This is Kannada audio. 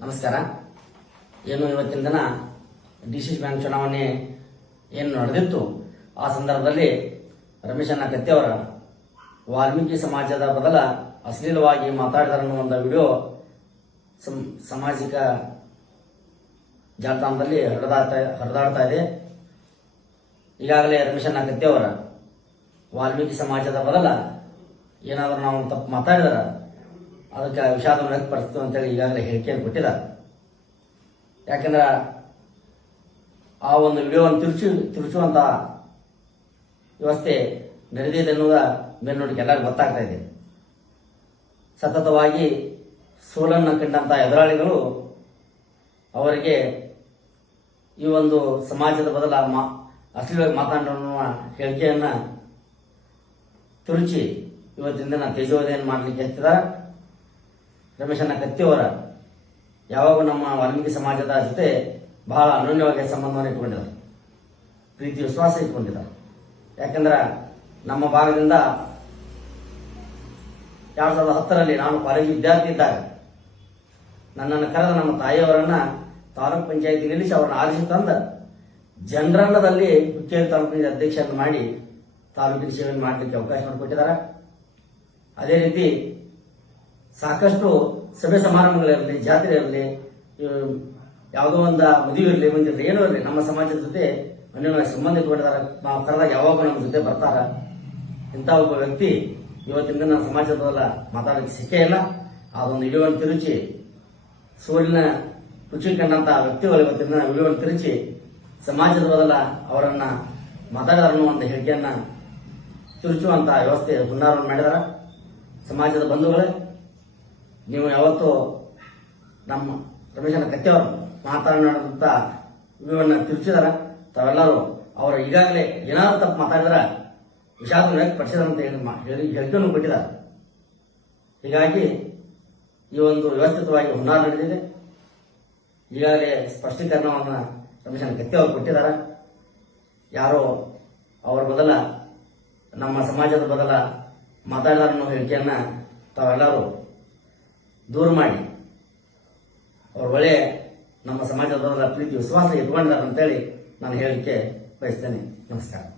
ನಮಸ್ಕಾರ. ಏನು ಇವತ್ತಿನ ದಿನ ಡಿ ಸಿ ಬ್ಯಾಂಕ್ ಚುನಾವಣೆ ಏನು ನಡೆದಿತ್ತು? ಆ ಸಂದರ್ಭದಲ್ಲಿ ರಮೇಶ್ ಅಣ್ಣ ಕತ್ತಿಯವರ ವಾಲ್ಮೀಕಿ ಸಮಾಜದ ಬದಲ ಅಶ್ಲೀಲವಾಗಿ ಒಂದು ವಿಡಿಯೋ ಸಮ್- ಸಾಮಾಜಿಕ ಜಾಲತಾಣದಲ್ಲಿ ಹರಿದಾಡ್ತಾ ಹರಿದಾಡ್ತಾ ಇದೆ. ಈಗಾಗಲೇ ರಮೇಶ್ ಅಣ್ಣ ಕತ್ತಿಯವರ ವಾಲ್ಮೀಕಿ ಸಮಾಜದ ಬದಲ ಏನಾದರೂ ನಾವು ತಪ್ಪು ಮಾತಾಡಿದಾರ? ಅದಕ್ಕೆ ವಿಷಾದ ವ್ಯಕ್ತಪಡಿಸ್ತೀವಿ ಅಂತೇಳಿ ಈಗಾಗಲೇ ಹೇಳಿಕೆ ಕೊಟ್ಟಿದ್ದಾರೆ ಯಾಕಂದ್ರೆ ಆ ಒಂದು ವಿಡಿಯೋವನ್ನು ತಿರುಚಿ, ತಿರುಚುವಂತಹ ವ್ಯವಸ್ಥೆ ನಡೆದಿದೆ ಎನ್ನುವ ಮೇಲ್ನೋಟಕ್ಕೆ ಎಲ್ಲರಿಗೂ ಗೊತ್ತಾಗ್ತಾ ಇದೆ. ಸತತವಾಗಿ ಸೋಲನ್ನು ಕಂಡಂತ ಎದುರಾಳಿಗಳು ಅವರಿಗೆ ಈ ಒಂದು ಸಮಾಜದ ಬದಲ ಮಾ, ಅಶ್ಲೀಲವಾಗಿ ಮಾತನಾಡುವ ಹೇಳಿಕೆಯನ್ನ ತಿರುಚಿ ಇವತ್ತಿನ ದಿನ ತೇಜೋದಯನ್ನು ಮಾಡಲಿಕ್ಕೆ ಎತ್ತಿದ್ದಾರೆ. ರಮೇಶನ ಕತ್ತಿಯವರ ಯಾವಾಗ ನಮ್ಮ ವಾಲ್ಮೀಕಿ ಸಮಾಜದ ಜೊತೆ ಬಹಳ ಅನ್ಯೋನ್ಯವಾಗಿ ಸಂಬಂಧವನ್ನು ಇಟ್ಕೊಂಡಿದ್ದಾರೆ ಪ್ರೀತಿ, ವಿಶ್ವಾಸ ಇಟ್ಕೊಂಡಿದ್ದಾರೆ ಯಾಕಂದ್ರೆ ನಮ್ಮ ಭಾಗದಿಂದ ಎರಡು ಸಾವಿರದ ಹತ್ತರಲ್ಲಿ ನಾನು ಕಾಲೇಜು ವಿದ್ಯಾರ್ಥಿ ಇದ್ದಾಗ ನನ್ನನ್ನು ಕರೆದ ನಮ್ಮ ತಾಯಿಯವರನ್ನ ತಾಲೂಕ್ ಪಂಚಾಯತಿ ನಿಲ್ಲಿಸಿ ಅವರನ್ನ ಆರಿಸಿ ತಂದ ಜನರಲ್ಲದಲ್ಲಿ ಹುಕ್ಕೇರಿ ತಾಲೂಕಿನ ಅಧ್ಯಕ್ಷರನ್ನು ಮಾಡಿ ತಾಲೂಕಿನ ಸೇವೆಯನ್ನು ಮಾಡಲಿಕ್ಕೆ ಅವಕಾಶ ಮಾಡಿಕೊಟ್ಟಿದ್ದಾರೆ. ಅದೇ ರೀತಿ ಸಾಕಷ್ಟು ಸಭೆ ಸಮಾರಂಭಗಳಿರಲಿ ಜಾತ್ರೆ ಇರಲಿ ಯಾವುದೋ ಒಂದು ಮದುವೆ ಇರಲಿ ಮುಂದಿರಲಿ, ಏನೋ ಇರಲಿ, ನಮ್ಮ ಸಮಾಜದ ಜೊತೆ ಅನ್ಯೋನ್ಯವಾಗಿ ಸಂಬಂಧ ನಾವು ಕರೆದಾಗ ಯಾವಾಗ ನಮ್ಮ ಜೊತೆ ಬರ್ತಾರ. ಇಂಥ ಒಬ್ಬ ವ್ಯಕ್ತಿ ಇವತ್ತಿನ ನಮ್ಮ ಸಮಾಜದಲ್ಲ ಮಾತಾಡೋಕ್ಕೆ ಸಿಕ್ಕೇ ಇಲ್ಲ. ಅದೊಂದು ವಿಡಿಯೋವನ್ನು ತಿರುಚಿ ಸೂರ್ಯನ ರುಚಿ ಕಂಡಂತ ವ್ಯಕ್ತಿಗಳು ಇವತ್ತಿನ ವಿಡಿಯೋವನ್ನು ತಿರುಚಿ ಸಮಾಜದ ಬದಲ ಅವರನ್ನ ಮಾತಾಡಿದಾರ ಒಂದು ಹೇಳಿಕೆಯನ್ನ ತಿರುಚುವಂತ ವ್ಯವಸ್ಥೆ ಹುನ್ನಾರವನ್ನು ಮಾಡಿದಾರ. ಸಮಾಜದ ಬಂಧುಗಳೇ ನೀವು ಯಾವತ್ತು ನಮ್ಮ ರಮೇಶನ ಕತ್ತೆಯವರು ಮಾತನಾಡಿದಂತ ವಿವನ್ನ ತಿರುಚಿದಾರ ತಾವೆಲ್ಲರೂ ಅವರು ಈಗಾಗಲೇ ಏನಾದ್ರು ತಪ್ಪು ಮಾತಾಡಿದ್ರ ವಿಷಾದ ಪಡಿಸಿದಂತ ಹೇಳಿ ಹೇಳಿಕೆಯನ್ನು ಕೊಟ್ಟಿದ್ದಾರೆ ಹೀಗಾಗಿ ಈ ಒಂದು ವ್ಯವಸ್ಥಿತವಾಗಿ ಹುನ್ನಾರ ನಡೆದಿದೆ. ಈಗಾಗಲೇ ಸ್ಪಷ್ಟೀಕರಣವನ್ನು ರಮೇಶನ ಕತ್ತೆಯವರು ಕೊಟ್ಟಿದ್ದಾರೆ. ಯಾರೋ ಅವರ ಬದಲ ನಮ್ಮ ಸಮಾಜದ ಬದಲ ಮಾತಾಡಿದಾರನ್ನೋ ಹೇಳಿಕೆಯನ್ನ ತಾವೆಲ್ಲರೂ ದೂರ ಮಾಡಿ. ಅವ್ರ ಒಳ್ಳೆ ನಮ್ಮ ಸಮಾಜದವರ ಪ್ರೀತಿ ವಿಶ್ವಾಸ ಇಟ್ಕೊಂಡಿದ್ದಾರೆ ಅಂತೇಳಿ ನಾನು ಹೇಳಲಿಕ್ಕೆ ಬಯಸ್ತೇನೆ. ನಮಸ್ಕಾರ.